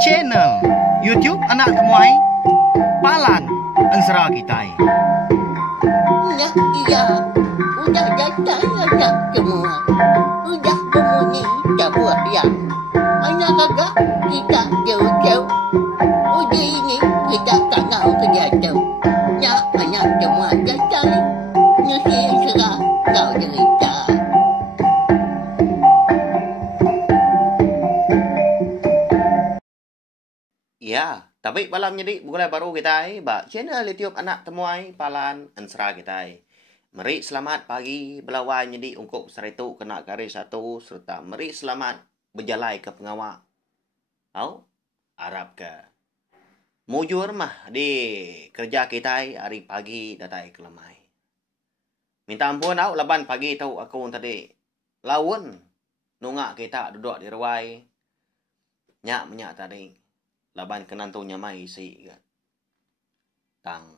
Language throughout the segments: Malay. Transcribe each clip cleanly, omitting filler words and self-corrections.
channel YouTube Anak Temuai Palan Ensera Kitai. Nah, iya, udah datang anak semua. Udah berbunyi sebuah yang anak kakak kita jauh-jauh. Uji ini kita tak nak kerja jauh. Ya, anak semua datang. Nusi serah kau cerita. Ya, tapi malam jadi mulai baru kita ba channel YouTube Anak Temuai Palan Ensera kita. Mari selamat pagi belawan jadi ungkup seritu kena garis satu serta mari selamat berjalai ke pengawak. Au, Arab ke. Mujur mah di kerja kita hari pagi datai kelemai. Minta ampun au laban pagi tahu aku tadi lawan nungak kita duduk di ruai. Nyak tadi. Laban kenantunya mai si tang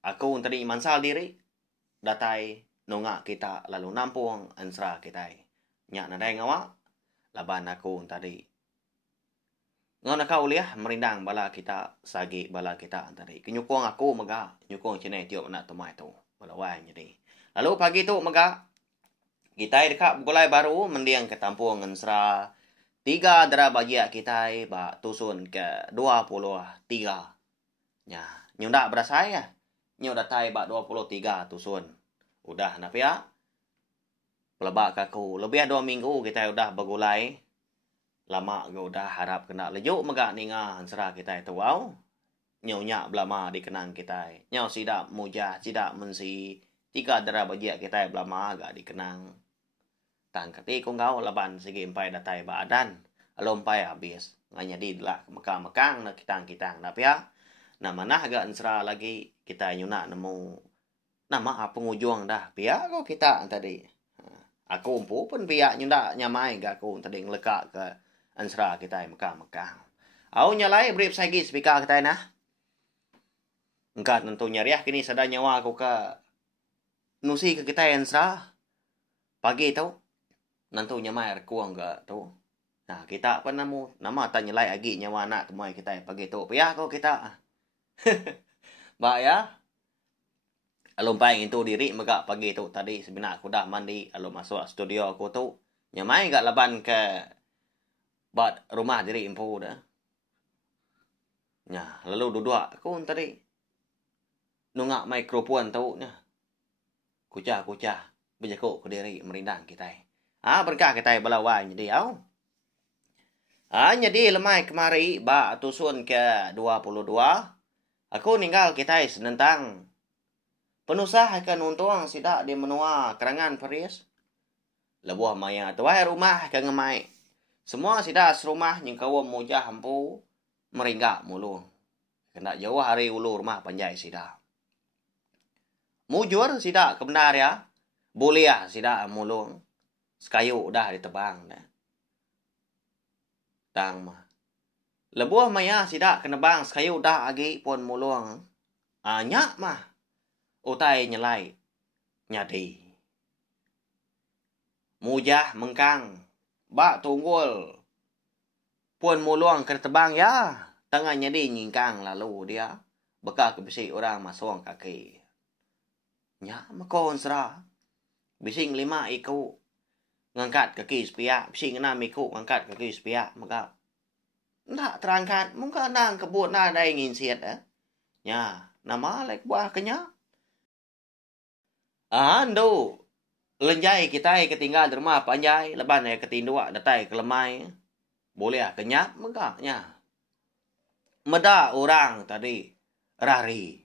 aku tadi mansal diri datai nunga kita lalu nampung ansra kita nyak nadai ngawa laban aku tadi ngon kau liah merindang bala kita sagi bala kita tadi kenyukong aku mega nyukong cine tiup nak temai tu bala wai jadi lalu pagi tu mega kita dekat bulai baru mendiang ke tampung ansra 3 dara bagia kita ba tusun ke 23. Ya, nyunda berasa ya. Nyunda tai ba 23 tusun. Udah napi ya. Pelebak kaku. Lebih 2 minggu kita udah begulai. Lama ke udah harap kena lejuk megak ninga hansra kita itu wow. Nyonya belama dikenang kita. Nyau sidak mujah, sidak mensi. 3 dara bagia kita belama agak dikenang. Tangkati kong kau laban sige empai datai badan alompai habis nganya di lah mekang na kitang tapi ya na manah agak ensra lagi kita nyuna nemu nama pengujung dah pia kok kita tadi aku umpu pun pia nyunda nyamai gak aku tadi ngeleka ke ensra kita mekang au nyalai brief sagi speaker kita nah engkat tentunya riah kini sada nyawa aku ke nusi ke kita ensra pagi tau nantunya mai kuang enggak tu. Nah, kita apa nama tanya lai agi nyawa anak temui kita pagi tu. Ya kau kita. Ba ya. Alum paing itu diri mega pagi tu tadi sebenarnya aku dah mandi alum masuk studio aku tu. Nyamai enggak laban ke buat rumah diri impu dah. Nah, lalu duduk aku tadi nungak mikrofon tu nya. Kucah berjakuk ke diri merindang kita. Berkah kita belawan jadi au. Jadi lemai kemari ba tusun ke 22. Aku ninggal kita senentang. Penusah akan untung sidak di menua kerangan Paris. Lebuh maya tuai rumah ke ngemai. Semua sidak serumah nyengkawam mujah hampu meringgak mulu. Kena jauh hari ulu rumah panjai sidak. Mujur sidak kebenar ya. Boleh sidak mulung. Sekayu dah ditebang dah. Tang mah. Lebuh maya sidak kena bang sekayu dah agi pun mulung. Nyak mah. Utai nyelai. Nyadi. Mujah mengkang. Bak tunggul. Pun mulung kena tebang ya. Tengah nyadi nyingkang lalu dia. Bekal kebisi orang masuk kaki. Nyak makon serah. Bising 5 iku. Ngangkat kaki sepia, bising 6 iku ngangkat kaki sepia, maka ndak terangkat, muka nang kebut na dai ngin siat Ya, nama lek buah kenya. Ando lenjai kita ketinggal di rumah panjai, leban ketindua datai kelemai. Boleh kenyap maka nya. Meda orang tadi rari.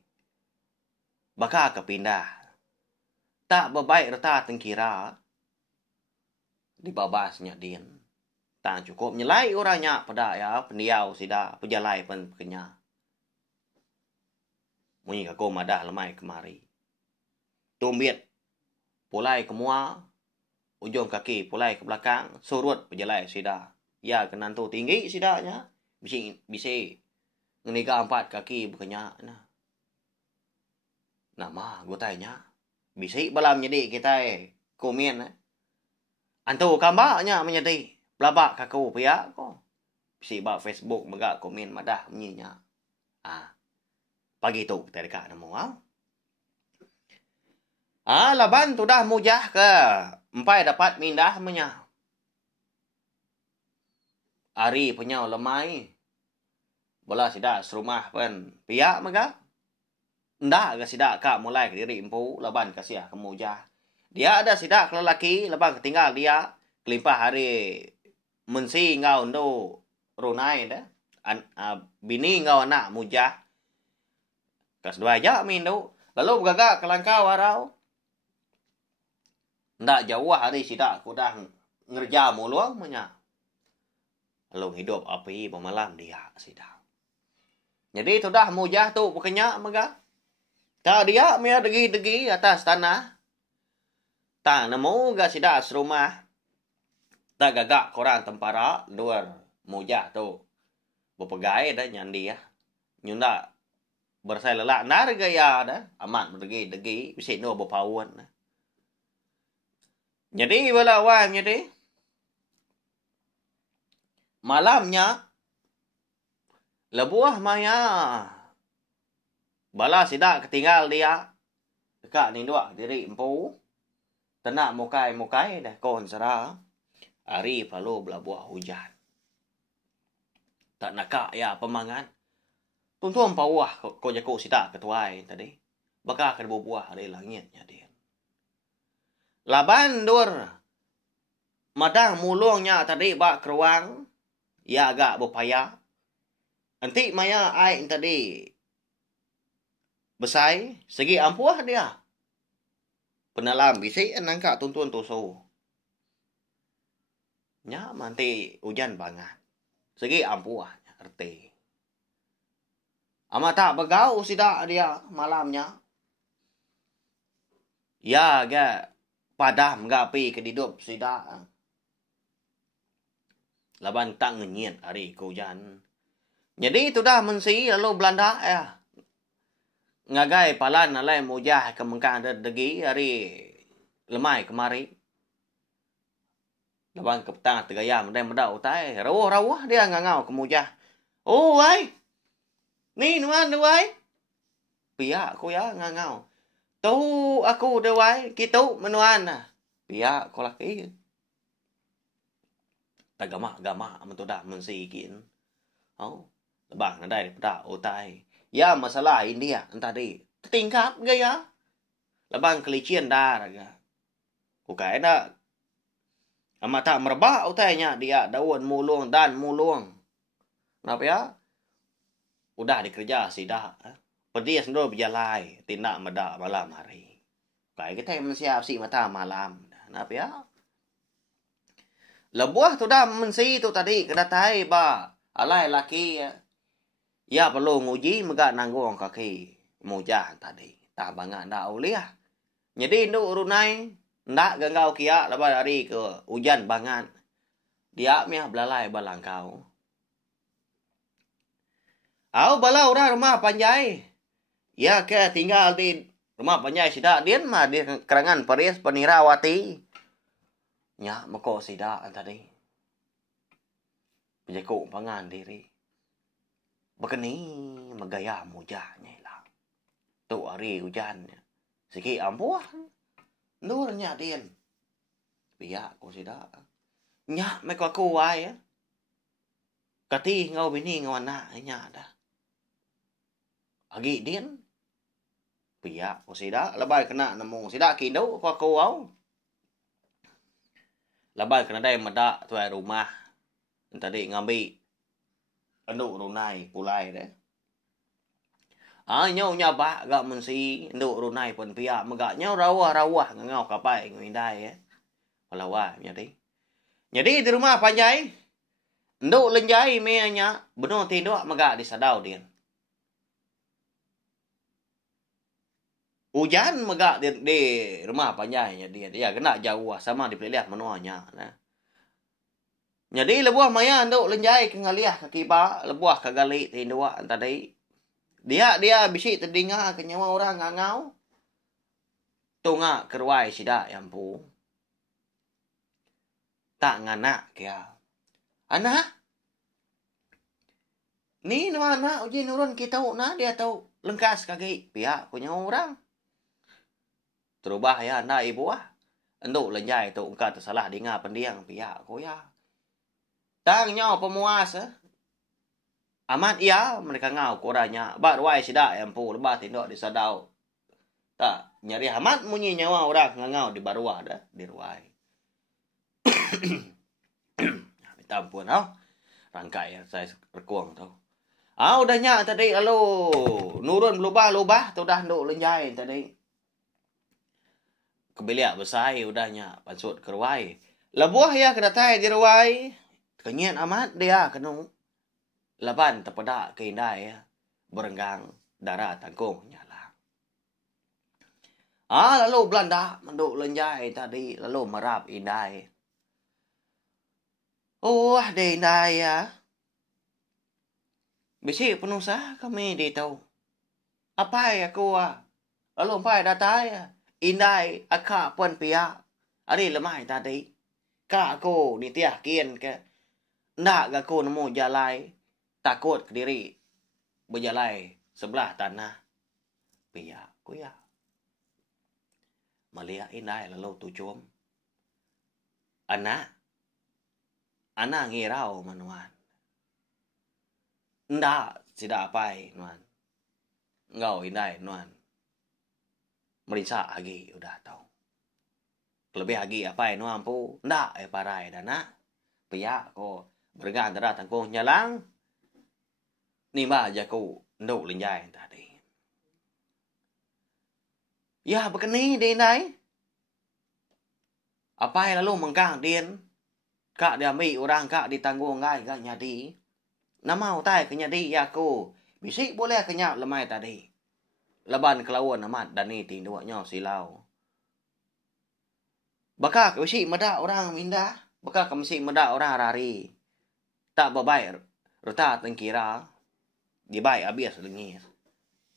Baka kepindah. Tak bebaik reta tengkira. Dibabasnya din. Tak cukup nyelai orangnya pada ya pendiau sida pejalai pen kenya. Munyi kako madah lemai kemari. Tumbit pulai ke mua, ujung kaki pulai ke belakang, surut pejalai sida. Ya kenantu tinggi sidanya. Bisi ngeniga 4 kaki bekenya nah. Nama gue tanya. Bisi balam jadi kita komen Antu kambaknya menjadi pelabak kaku pihak ko. si ba Facebook maga komen madah menyinya. Pagi tu kita dekat nama wow. Laban tu dah mujah ke. Empai dapat mindah menya. Ari punya lemai. Bola sidak serumah pun. Piak maga. Ndak ke sidak kak mulai ke diri empu. Laban kasih ke mujah. Dia ada sidak ke lelaki. Laban ketinggal dia. Kelimpah hari. Mensi ngau ndo. Runai dah. Bini ngau anak mujah. Kas dua aja min tu. Lalu bergagak ke langkah warau. Ndak jauh hari sidak aku dah ngerja muluang menya. Lalu hidup api pemalam dia sidak. Jadi tu dah mujah tu bukannya mega. Tak dia mea degi-degi atas tanah. Tak nemu ga sidak serumah. Tak gagak korang tempara luar mujah tu. Berpegai dah nyandi ya. Nyunda bersai lelak nar gaya dah. Amat berdegi-degi. Bisa no berpawan. Jadi wala wang jadi. Malamnya. Lebuah maya. Bala sidak ketinggal dia. Dekat ni dua diri empu. Tenak mukai-mukai dah kon serah. Hari palu belabuah hujan. Tak nakak ya pemangan. Tuan-tuan pawah kau jago sidak ketuai tadi. Bakal ke buah dari langitnya dia. Laban dur. Madang mulungnya tadi bak keruang. Ya agak berpayah. Nanti maya air tadi. Besai. Segi ampuah dia. Penalam bisik nangkak tuntun tusu. Nya manti hujan banget. Segi ampuah. Erti. Amat tak begau sidak dia malamnya. Ya ga padam gapi ke hidup sidak. Laban tak ngenyit hari ke hujan. Jadi itu dah mensi lalu Belanda ya. Ngagai palan alai mujah ke mengkang degi hari lemai kemari. Laban ke petang tegaya mendai medau tai. Rawah-rawah dia ngangau ke mujah. Oh wai. Ni nuan wai. Pihak aku ya ngangau. Tahu aku dah wai. Kita menuan lah. Pihak aku laki. Tak gamak-gamak mentudah mensikin. Oh. Lebang nadai daripada otai. Ya masalah India tadi. Tingkap gaya. Lebang kelician dah raga. Kukai nak. Amat tak merebak otainya dia daun mulung dan mulung. Kenapa ya? Udah dikerja sidak. Perdi sendiri berjalai. Tindak medak malam hari. Kukai kita mensiap si mata malam. Kenapa ya? Lebuah tu dah mensi tu tadi. Kedatai ba. Alai laki ya. Ya perlu nguji megak nanggung kaki mujah tadi. Tak bangat dah uliah. Jadi nduk runai ndak gangau kia lepas hari ke hujan banget. Dia meh belalai balangkau. Au balau dah rumah panjai. Ya ke tinggal di rumah panjai sidak dian mah di kerangan Paris Penirawati. Nya meko sidak tadi. Penjaku pangan diri. Begini megaya mujahnya lah. Tu hari hujan. Sikit ampuah. Nurnya din. Biar aku sidak. Nyak mereka aku wai ya. Kati ngau bini ngau anak nyak dah. Agi din. Biar aku sidak. Lebai kena nemu sidak kindu aku au. Lebai kena dai medak tuai rumah. Tadi ngambil. Nduk runai pulai dah. Nyau nyabak gak mensi nduk runai pun pihak megak nyau rawah-rawah ngau kapai ngindai ya. Pelawah jadi. Jadi di rumah panjai nduk lenjai meanya benar tidak megak di sadau dia. Hujan megak di rumah panjainya dia kena jauh sama di pilihan menuanya nah. Jadi lebuah maya nduk lenjai ke ngaliah ke kiba, lebuah ke gali tindua tadi. Dia bisik terdengar ke nyawa orang ngangau. Tunga keruai sidak yang pu. Tak nganak kia. Anak? Ni mana uji nurun kita na dia tahu lengkas kaki pihak punya orang. Terubah ya na ibu ah. Enduk lenjai tu engkau tersalah dengar pendiang pihak ko ya. Tang nyaw pemuas amat iya mereka ngau koranya. Bat wai sida empu lebat tindok di sadau. Tak nyari amat munyi nyawa orang ngau di barua dah di ruai. Minta ampun tau. Rangkai ya saya rekuang tau. Udah nyak tadi alo nurun lubah-lubah tu dah nduk lenjai tadi. Kebiliak besar udah nyak pansut ke ruai. Lebuah ya kedatai di ruai. Kenyat amat dia kenu. Laban terpedak ke indai ya. Berenggang darah tangkung nyala. Lalu Belanda menduk lenjai tadi. Lalu merap indai. De indai ya. Bisi penusah kami di tahu. Apa ya aku lalu pai datai indai akak pun pihak. Ari lemai tadi. Kak aku ni tiah kian ke. Ndak aku nemu jalai. Takut ke diri. Berjalai sebelah tanah. Pihak ku ya. Melihat indai lalu tucum. Anak ngirau manuan. Ndak, tidak apa nuan. Ngau indai nuan. Merisa lagi udah tahu. Lebih lagi apa nuan pu. Ndak parai dana. Pihak ko bergan darah tangkung nyalang. Ni ba aja ko nduk linjai tadi. Ya begini di indai. Apa lalu mengkang din. Kak dia ambil orang kak ditanggung ngai kak nyadi. Nama utai ke nyadi ya aku. Bisik boleh kenyap lemai tadi. Leban kelawan amat dan ni tinduaknya silau. Bakal bisik medak orang mindah. Bakal bisik medak orang rari. Tak berbaik. Reta tengkira. Dibaik habis lengis.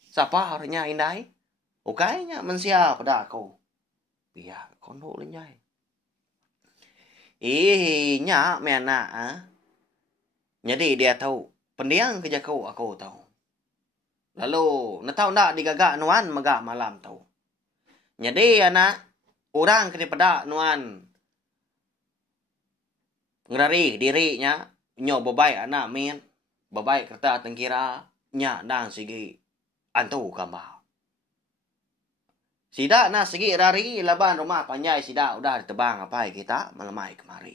Siapa orangnya indai? Ukainya mensia pada aku. Biar konduk lenyai. Nyak mena Jadi dia tahu pendiang kerja kau aku tahu. Lalu nak tahu ndak digagak nuan megak malam tahu. Jadi anak orang kena pedak nuan ngerari dirinya nyo bebaik anak min bebaik kerta tengkira nyak dang sigi antu kambau. Sida na segi rari laban rumah panjai sida udah ditebang apa kita malamai kemari.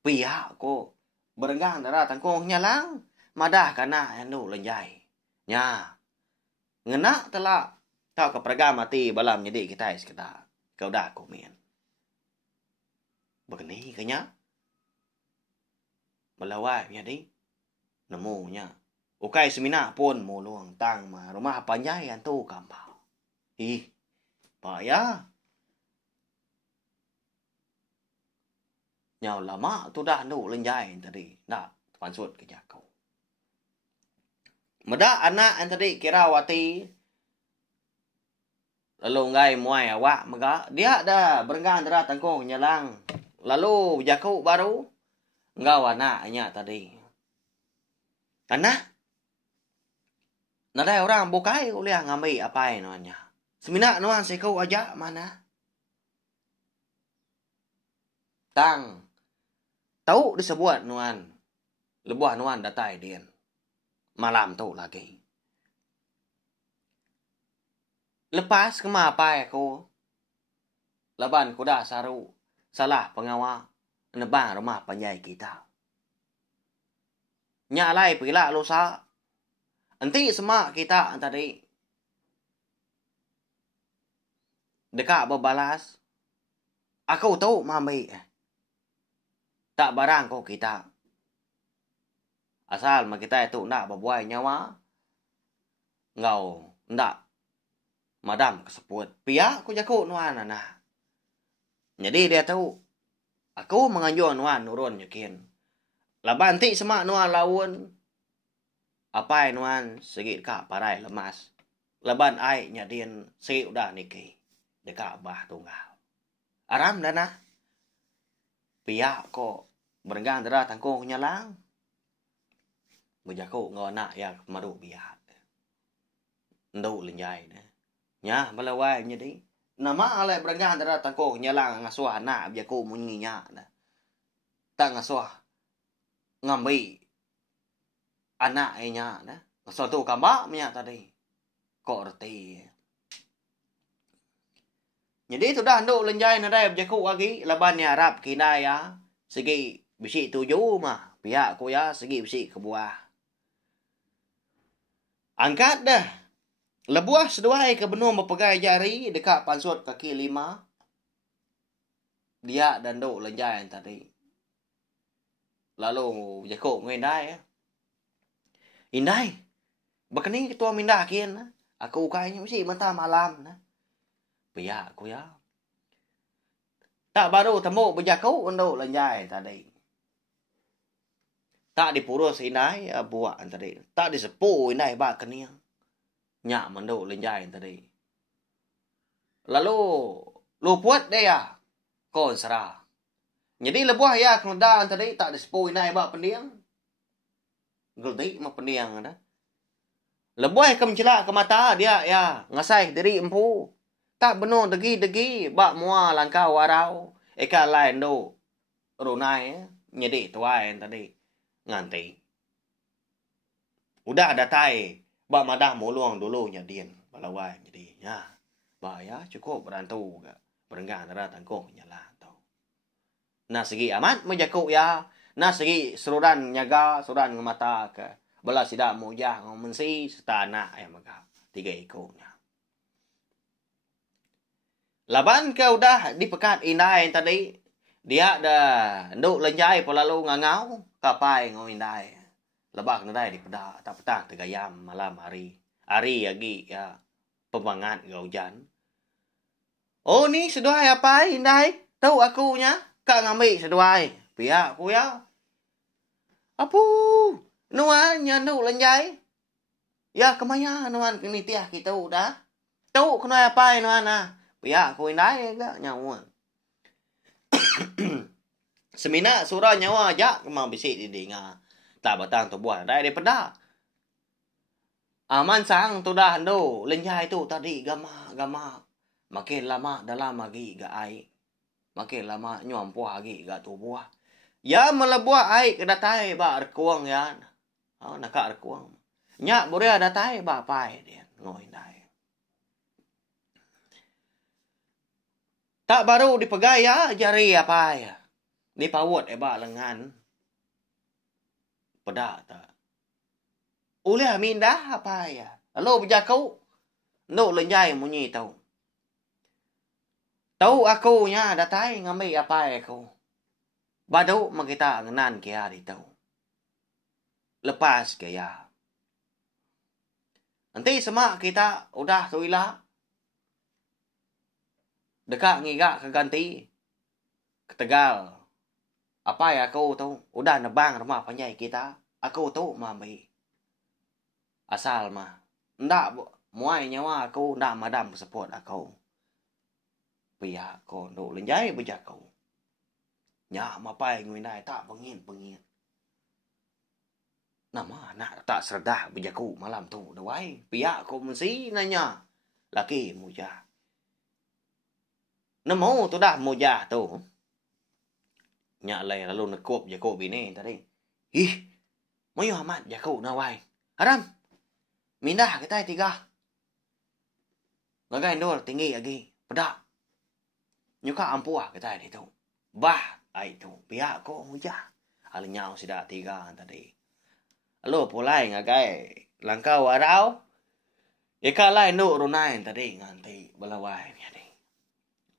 Pihak ko berenggang darah tangkung nyalang madah kana anu lenjai. Nya. Ngena telah tau keperga mati balam jadi kita kita. Kau dah komen. Begini kenya. Melawai jadi nemunya. Ukai semina pun muluang tang ma rumah panjai antu kambau. Pak ya. Nhau lama tu dah nu lenjai tadi. Nak pansut ke jakau. Meda anak yang tadi kira wati. Lalu ngai muai awak mega. Dia dah berenggang darah tangkung nyalang. Lalu jakau baru. Ngau anaknya tadi. Anak. Nadai orang bukai uliah ngambil apa namanya. Semina nuan sekau aja mana? Tang. Tahu disebut nuan. Lebuah nuan datai din. Malam tu lagi. Lepas kema apa aku? Laban kuda saru. Salah pengawal. Nebang rumah panjai kita. Nyalai pila lusa. Nanti semak kita tadi. Dekat berbalas. Aku tahu mami. Tak barang kau kita. Asal kita itu nak berbuai nyawa. Ngau ndak. Madam keseput. Pihak aku jago nuan anak. Jadi dia tahu. Aku menganjur nuan nurun yakin. Laban ti semak nuan lawan. Apa nuan segit kak parai lemas. Laban ai nyadin segit udah niki. Dekat bah tunggal. Aram dah nah. Pihak kok berenggang darah tangkung nyalang. Berjaku ngau anak ya kemadu biak. Nduk lenjai na. Nya balawai jadi. Nama alai beranggan antara tangko nyalang ngasuh anak berjaku munyinya na. Tak ngasuh ngambil anak nya na. Ngasuh tu kambak nya tadi. Kok reti. Jadi sudah nduk lenjai na dai berjaku lagi laban ni Arab kina ya. Segi bisi tuju mah. Pihak ku ya segi bisi kebuah. Angkat dah. Lebuah seduai ke benua mempegai jari dekat pansut kaki 5. Dia dan duk lenjai tadi. Lalu jakuk ngindai. Indai. Bekeni ketua mindah kian. Aku kayaknya mesti mentah malam. Pihak ku ya. Tak baru temu berjakuk nduk lenjai tadi. Tak dipurus indai buat tadi. Tak disepuh indai bak keniang. Nyak menduk lenjai tadi. Lalu lupuat dia kon serah. Jadi lebuah ya kelendan tadi tak disepuh indai bak pendiang. Geldi mah pendiang ada. Lebuah ke mencelak ke mata dia ya ngasai diri empu. Tak benar degi bak mua langkau warau. Eka lain do runai nyedi tuai tadi nganti. Udah datai. Bak madah muluang dulu nyadian balawai jadi ya. Ba ya cukup berantu ke berenggan antara tangkong nyala tau. Nah segi amat menjakuk ya. Nah segi seruran nyaga, seruran ngemata ke. Bala sidak mujah ngomensi serta anak yang maka 3 ekornya. Laban ke udah dipekat indai tadi. Dia dah nduk lenjai polalu ngangau kapai ngau indai. Lebak nadai di pedak tak petang tegayam malam hari. Hari lagi ya pembangat gaujan. Oh ni seduai apa indai? Tahu aku nya kak ngambil seduai. Pihak aku ya. Apu nuan nyandu lenjai. Ya kemaya nuan kini tiah kita udah. Tahu kena apa nuan ah. Pihak aku indai gak nyawa. Semina surah nyawa aja kemang bisik di dengar. Tak batang tu buah dai daripada. Aman sang tu dah ndo lenjai tu tadi gama. Makin lama dalam lagi ga ai. Makin lama nyom puah lagi ga tu buah. Ya melebuah ai ke datai ba rekuang ya. Ha nak rekuang. Nya boleh datai ba pai dia ngoi dai. Tak baru dipegai ya jari apa ya. Dipawut ba lengan. Pedak tak. Oleh mindah apa ya. Lalu berjakau. Nduk lenjai munyi tahu. Tahu aku nya datai ngambil apa aku. Badu makita ngenan kia di tahu. Lepas ke ya. Nanti semak kita udah tuilah. Dekat ngigak ke ganti. Ke Tegal. Apa ya aku tahu. Udah nebang rumah panjai kita. Aku tahu mami. Asal mah. Ndak muai nyawa aku. Ndak madam support aku. Pihak aku. Nduk lenjai berjakau. Nyak mapai nguinai tak pengin. Nama anak tak serdah berjakau malam tu. Dawai. Pihak aku mesti nanya. Laki mujah. Nemu tu dah mujah tu. Nyak lai lalu nekop jakau bini tadi. Ih. Mayu amat jakau nawai. Haram. Mindah kita 3. Ngagai ndor tinggi lagi. Pedak. Nyuka ampuah kita itu. Bah. Itu. Pihak ko mujah. Alinyau sida 3 tadi. Lalu pulai ngagai. Langkau warau. Ika lai nduk runai tadi. Nganti balawai.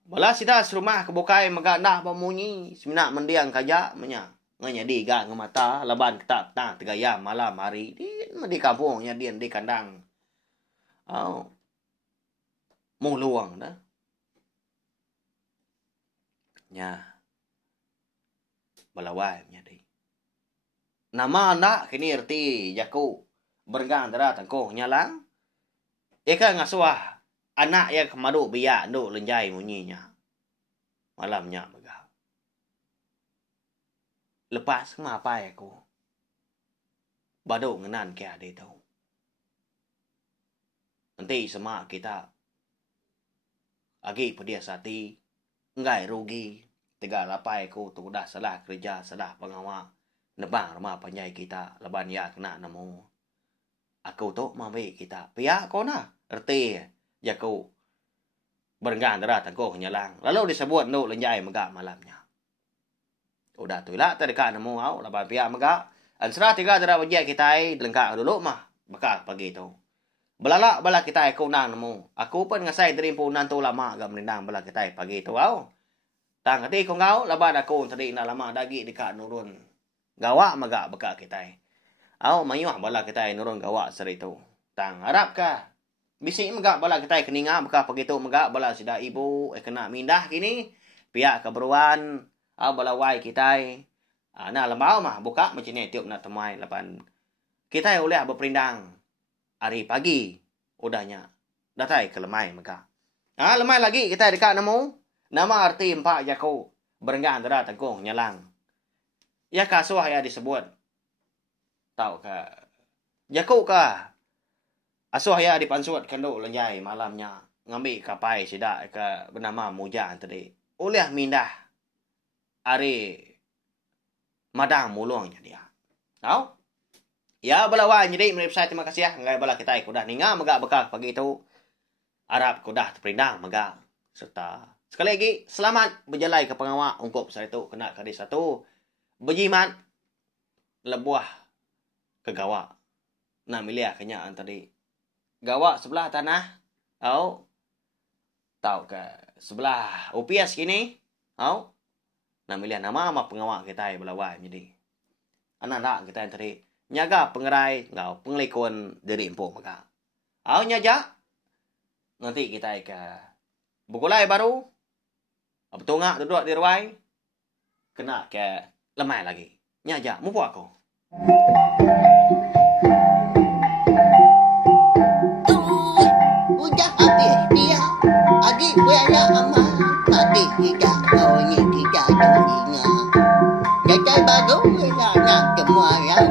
Bala sida serumah kebukai maganak pemunyi. Semina mendiang kajak menya. Nganyadi gak ngemata. Laban ketak petang 3 jam malam hari. Di kampungnya dia di kandang. Oh. Muluang dah. Nya. Balawai menjadi. Nama anak kini erti jaku. Berenggang darah tangkuh nyalang. Eka ngasuah. Anak yang kemadu biak nduk lenjai munyinya. Malamnya megah. Lepas kenapa aku? Bado ngenan ke ade tu. Nanti semak kita agi pedia sati, ngai rugi, tiga lapai ku tu dah salah kerja, salah pengawal, nebang rumah panjai kita, leban ya kena nemu. Aku tu mabe kita, pihak kau na, erti, ya ku berenggan darah tangkuh nyalang, lalu disebut nu lenjai megak malamnya. Udah tu lah, terdekat nemu au, leban pihak megak, ansra tiga darah panjai kita, delengkak dulu mah, bekal pagi tu. Belalak bala kita aku nang nemu. Aku pun ngasai dari punan tu lama agak menendang bala kita pagi tu au. Tang kati ko ngau laban aku tadi na lama dagi dekat nurun. Gawak magak beka kita. Au mayuh bala kita nurun gawak seri tu. Tang harap ka. Bisi magak bala kita keninga beka pagi tu magak bala sida ibu kena mindah kini. Pihak keberuan au bala wai kita. Na lembau mah buka macam ni tiup nak temai lapan. Kita oleh berperindang. Hari pagi, udahnya. Datai ke lemai maka. Lemai lagi kita dekat nemu. Nama arti empat jaku. Berenggan darah tengkung nyalang. Ya kasuah ya disebut. Tahu ke? Jaku ke? Asuh ya dipansut kenduk lenjai malamnya. Ngambil kapai sidak ke bernama Mujan tadi. Oleh mindah. Hari madang mulungnya dia. Tahu? Ya balawan jadi menipsai terima kasih ya ngai bala kita kudah ninga megak bekal pagi itu Arab kudah terperindang megak serta sekali lagi selamat berjalai ke pengawak ungkup saya itu kena kali satu berjimat lebuah ke gawak nak milia kenyakan tadi gawak sebelah tanah tahu ke sebelah upias kini nak milia nama pengawak kita balawan jadi anak-anak kita yang tadi nyaga pengerai ngau pengelikun dari empu maka. Nyaja nanti kita ke bukulai baru. Betungak duduk di ruai. Kena ke lemai lagi. Nyaja mupu aku. Udah habis dia. Adik bela amal. Adik tidak kau ni tidak dunia. Jajai baru nak semua yang